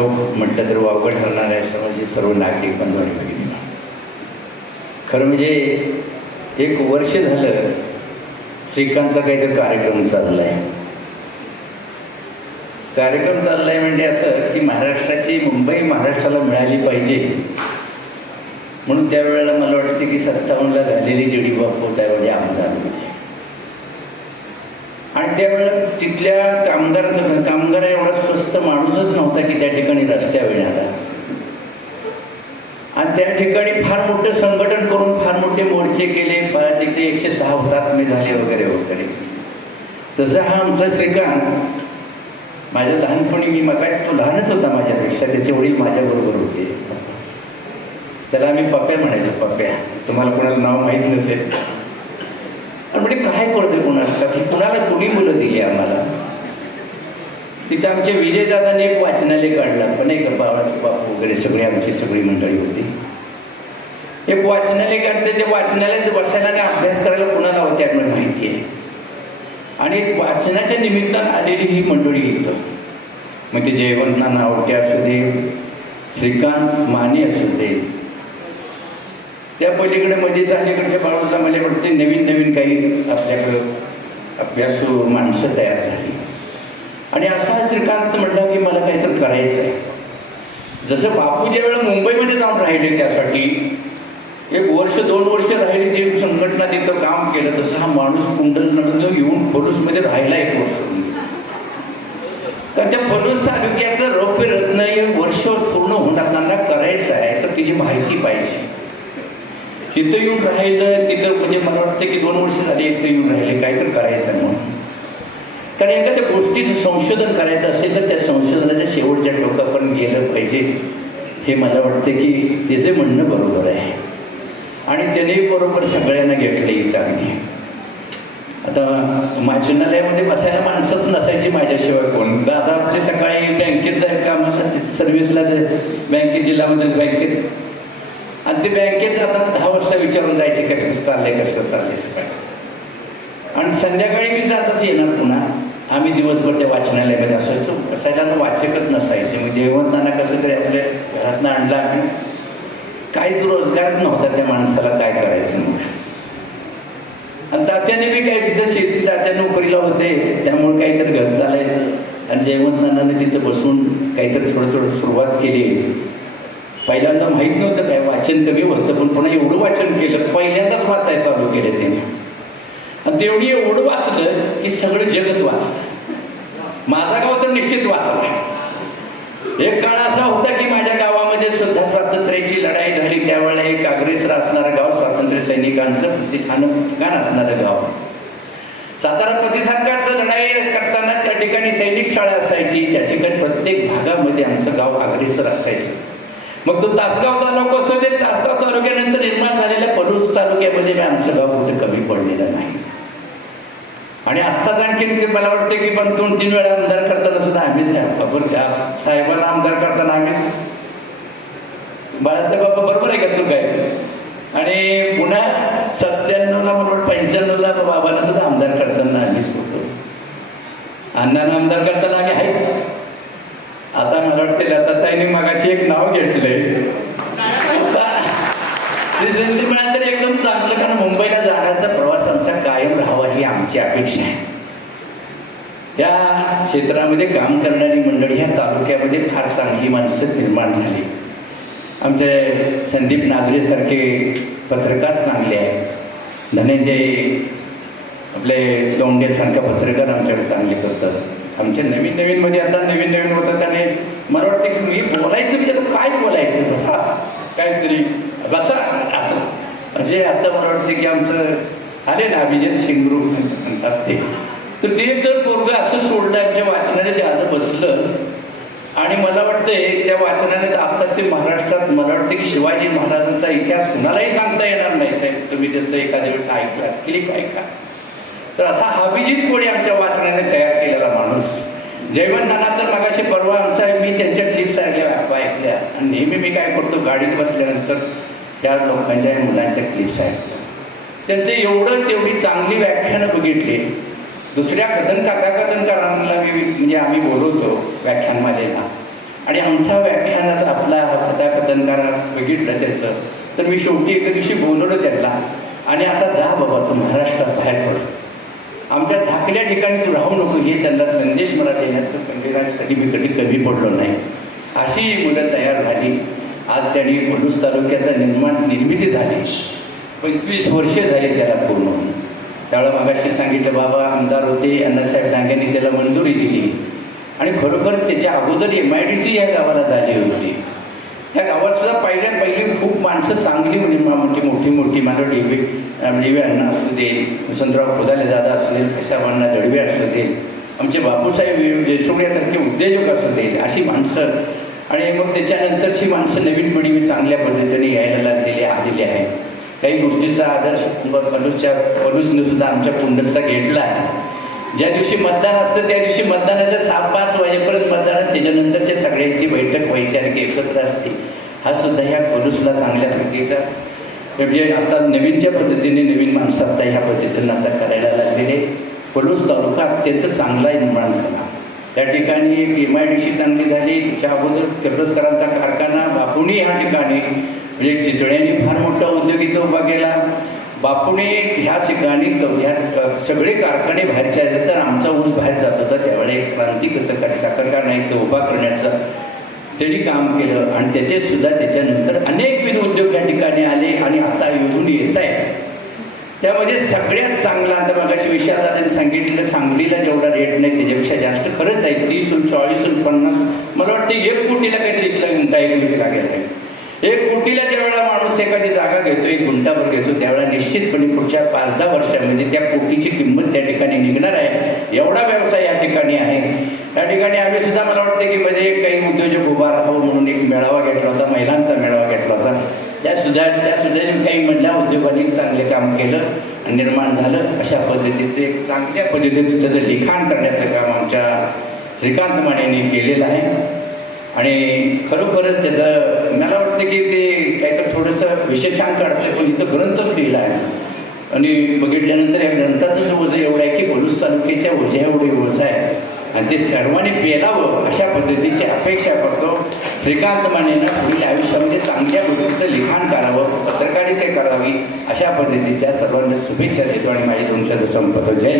श्लोक म्हटलं तर वावगं ठरणार आहे समाजाची सर्व नागरिक बंधूंनी बघितली खरं म्हणजे एक वर्ष झालं श्रीकांतचा काहीतरी कार्यक्रम चालला आहे कार्यक्रम चालला आहे म्हणजे असं की महाराष्ट्राची मुंबई महाराष्ट्राला मिळाली पाहिजे. म्हणून त्यावेळेला मला वाटते की सत्तावन्नला झालेली जी डी बापू त्यावेळी म्हणजे आमदार होते. आणि त्यावेळेला तिथल्या कामगारचं कामगार एवढा स्वस्त माणूसच नव्हता की त्या ठिकाणी रस्त्यावर येणारा आणि त्या ठिकाणी फार मोठं संघटन करून फार मोठे मोर्चे केले तिथे एकशे सहा हुतात्मे झाले वगैरे वगैरे. तसं हा आमचा श्रीकांत माझ्या लहानपणी मी मग तो लहानच होता माझ्यापेक्षा त्याचे वडील माझ्याबरोबर होते. त्याला आम्ही पप्प्या म्हणायचो पप्प्या तुम्हाला कोणाला नाव माहीत नसेल. आणि म्हणजे काय करतोय कोण की कुणाला कुणी मुलं दिली आम्हाला तिथे आमच्या विजयदादाने एक वाचनालय काढलं. पण एक बाळासाहेब बापू वगैरे सगळी आमची सगळी मंडळी होती. एक वाचनालय काढते ते वाचनालयात बसायला आणि अभ्यास करायला कुणाला होते आपल्याला माहिती आहे. आणि एक वाचनाच्या निमित्तानं आलेली ही मंडळी इथं. मग ते जयवंत नावटे असू दे श्रीकांत माने असू दे. त्या पलीकडे मध्येच अलीकडच्या बाळूचा मला वाटते नवीन नवीन काही आपल्याकडं अभ्यासू माणसं तयार झाली. आणि असा श्रीकांत म्हटलं की मला काहीतरी करायचं आहे जसं बापू ज्या वेळेला मुंबईमध्ये जाऊन राहिले त्यासाठी एक वर्ष दोन वर्ष राहिले ते संघटना तिथं काम केलं तसं हा माणूस कुंडल येऊन फलूसमध्ये राहिला एक वर्ष. कारण त्या फलूस तालुक्याचं रौप्य रत्न हे वर्ष पूर्ण होणार करायचं आहे तर तिची माहिती पाहिजे. तिथं येऊन राहिलं तिथं म्हणजे मला वाटतं की दोन वर्ष झाली इथं येऊन राहिले काहीतरी करायचं म्हणून. कारण एखाद्या गोष्टीचं संशोधन करायचं असेल तर त्या संशोधनाच्या शेवटच्या टोकापर्यंत गेलं पाहिजे. हे मला वाटतं की त्याचं म्हणणं बरोबर आहे. आणि त्याने बरोबर सगळ्यांना घेतलं इथं अगदी. आता वाचनालयामध्ये बसायला माणसंच नसायची माझ्याशिवाय कोण. आता आपले सकाळी बँकेत जाईल का? मला सर्व्हिसला बँकेत जिल्हामध्ये बँकेत. आणि ते बँकेत जाताना दहा वाजता विचारून जायचे कसं कसं चाललंय कसं कसं चाललंय सकाळी आणि संध्याकाळी मी जाताच येणार पुन्हा. आम्ही दिवसभर त्या वाचनालयामध्ये असायचो. बसायला वाचकच नसायचे. मग जेवणाना कसं तरी आपल्या घरातनं आणलं आम्ही. काहीच रोजगारच नव्हता त्या माणसाला काय करायचं मग. आणि तात्याने बी काय तिथं शेती तात्या नोकरीला होते त्यामुळे काहीतरी घर चालायचं. आणि जयवंतनानं तिथं बसून काहीतरी थोडं थोडं सुरुवात केली. पहिल्यांदा माहीत नव्हतं काय वाचन कमी होतं पण पुन्हा एवढं वाचन केलं पहिल्यांदाच वाचायला चालू केलं ते. तेवढी एवढं वाचलं की सगळं जगच वाचलं. माझा गाव तर निश्चित वाचला. एक काळ असा होता की माझ्या गावामध्ये सुद्धा स्वातंत्र्याची लढाई झाली. त्यावेळेला एक अग्रेसर असणारं गाव स्वातंत्र्य सैनिकांचं प्रतिष्ठान ठिकाण असणारं गाव. सातारा प्रतिसंघाचं लढाई करताना त्या ठिकाणी सैनिक शाळा असायची. त्या ठिकाणी प्रत्येक भागामध्ये आमचं गाव अग्रेसर असायचं. मग तो तासगाव तालुका असू दे तासगाव तालुक्यानंतर निर्माण झालेल्या पलूस तालुक्यामध्ये मी आमचं गाव कुठे कमी पडलेलं नाही. आणि आत्ताच आणखीन मला वाटतं की पण दोन तीन वेळा आमदार करताना सुद्धा आम्हीच आहे बरोबर त्या साहेबांना आमदार करताना आम्हीच. बाळासाहेब बाबा बरोबर आहे का चूक आहे? आणि पुन्हा सत्त्याण्णवला वाटतं पंच्याण्णवला बाबांना सुद्धा आमदार करताना आम्हीच होतो. अण्णांना आमदार करताना आम्ही आहेच. आता मला वाटते लताताईने मगाशी एक नाव घेतलंय. संधी मिळाली तर एकदम चांगलं कारण मुंबईला जाण्याचा प्रवास ही आमची अपेक्षा आहे. या क्षेत्रामध्ये काम करणारी मंडळी ह्या तालुक्यामध्ये फार चांगली माणसं निर्माण झाली. आमचे संदीप नाजरेसारखे पत्रकार चांगले आहेत. धनंजय आपले लोंढेसारखे पत्रकार आमच्याकडे चांगले करतात. आमचे नवीन नवीनमध्ये आता नवीन नवीन होतं त्याने मला वाटतं की मी बोलायचं म्हणजे आता काय बोलायचं? बसा. काहीतरी बसा. असं. म्हणजे आता मला वाटतं की आमचं आले ना अभिजित शिंगरू म्हणतात ते. तर ते जर पोरग असं सोडलं आमच्या वाचनालयात आलं बसलं. आणि मला वाटतंय त्या वाचनाने आता ते महाराष्ट्रात मला वाटतं की शिवाजी महाराजांचा इतिहास कुणालाही सांगता येणार नाही साहेब. तुम्ही त्याचं एखाद्या वेळेस ऐकला क्लिप ऐका. तर असा अभिजित कोळी आमच्या वाचनाने तयार केलेला माणूस. जयवंतांना तर मगाशी परवा आमचा मी त्यांच्या क्लिप्स ऐकल्या ऐकल्या. आणि नेहमी मी काय करतो गाडीत बसल्यानंतर त्या लोकांच्या मुलांच्या क्लिप्स ऐकल्या त्यांचं एवढं तेवढी चांगली व्याख्यानं बघितली. दुसऱ्या कथन कथाकथनकारांना मी म्हणजे आम्ही बोलवतो व्याख्यानमालेला आणि आमचा व्याख्यानात आपला कथाकथनकार बघितलं त्याचं. तर मी शेवटी एका दिवशी बोलवलं त्यांना. आणि आता जा बाबा तू महाराष्ट्रात बाहेर पड. आमच्या झाकल्या ठिकाणी तू राहू नको हे त्यांना संदेश मला देण्याचं कंदिरासाठी मी कधी कमी पडलो नाही. अशी ही मुलं तयार झाली. आज त्यांनी पलूस तालुक्याचा निर्माण निर्मिती झाली. पंचवीस वर्षे झाली त्याला पूर्ण त्यावेळेला मगाशी सांगितलं बाबा आमदार होते अण्णासाहेब डांग्यांनी त्याला मंजुरी दिली. आणि खरोखर त्याच्या अगोदर एम आय डी सी या गावाला झाली होती. ह्या गावात सुद्धा पहिल्या पहिली खूप माणसं चांगली म्हणजे मोठी मोठी मोठी माझं डेबी डेबे अण्णा असू दे वसंतराव खोदाले दादा असू दे कशाबांना दडवे असू दे आमचे बापूसाहेब देशमुख उद्योजक असू दे अशी माणसं. आणि मग त्याच्यानंतरची माणसं नवीन पिढी मी चांगल्या पद्धतीने यायला लागलेली आलेली आहे काही गोष्टीचा आदर्श पलूसच्या पलूसने सुद्धा आमच्या कुंडलचा घेतला आहे. ज्या दिवशी मतदान असतं त्या दिवशी मतदानाच्या सहा पाच वाजेपर्यंत मतदान त्याच्यानंतरच्या सगळ्यांची बैठक वैचारिक एकत्र असते. हा सुद्धा ह्या पलूसला चांगल्या प्रतीचा म्हणजे आता नवीनच्या पद्धतीने नवीन माणसं आता ह्या पद्धतीनं आता करायला लागलेले पलूस तालुका अत्यंत चांगला निर्माण झाला. त्या ठिकाणी एक एम आय डी सी चांगली झाली. त्याच्या अगोदर तेब्रसकरांचा कारखाना बापुणी ह्या ठिकाणी म्हणजे चितळ्यांनी फार मोठा उद्योग इथं उभा केला. बापूने ह्या ठिकाणी ह्या सगळे कारखाने बाहेरचे आले तर आमचा ऊस बाहेर जात होता. त्यावेळेला एक क्रांती कसं काय साखर कारखाना इथं उभा करण्याचं त्यांनी काम केलं. आणि त्याचे सुद्धा त्याच्यानंतर अनेकविध उद्योग या ठिकाणी आले आणि आता येऊन येत आहेत. त्यामध्ये सगळ्यात चांगला आता मगाशी विषयाला त्यांनी सांगितलं सांगलीला जेवढा रेट नाही त्याच्यापेक्षा जास्त खरंच आहे. तीस चाळीस पन्नास मला वाटतं एक कोटीला काहीतरी इथला गुंठा एक विकला कोटीला ज्यावेळेला माणूस एखादी जागा घेतो एक गुंठाभर घेतो त्यावेळेला निश्चितपणे पुढच्या पाच दहा वर्षामध्ये त्या कोटीची किंमत त्या ठिकाणी निघणार आहे. एवढा व्यवसाय या ठिकाणी आहे. त्या ठिकाणी आम्ही सुद्धा मला वाटतं की मध्ये काही उद्योजक उभा राहावं म्हणून एक मेळावा घेतला होता महिलांचा मेळावा घेतला होता. त्या सुद्धा त्या सुद्धा काही महिला उद्योगांनी चांगले काम केलं आणि निर्माण झालं. अशा पद्धतीचे एक चांगल्या पद्धतीचं त्याचं लिखाण करण्याचं काम आमच्या श्रीकांत मानेंनी केलेलं आहे. आणि खरोखरच त्याचं मला वाटतं की ते काहीतरी थोडंसं विशेषांक काढतंय पण इथं ग्रंथच लिहिला आहे. आणि बघितल्यानंतर या ग्रंथाचंच ओझं एवढं आहे की पलूस तालुक्याच्या ओझ्या एवढे ओझं आहे. आणि ते सर्वांनी पेलावं अशा पद्धतीची अपेक्षा करतो. श्रीकांत मानेनं पुढील आयुष्यामध्ये चांगल्या गोष्टीचं लिखाण करावं पत्रकारिता करावी अशा पद्धतीच्या सर्वांना शुभेच्छा देतो आणि माझी तुमच्या संपतो. जय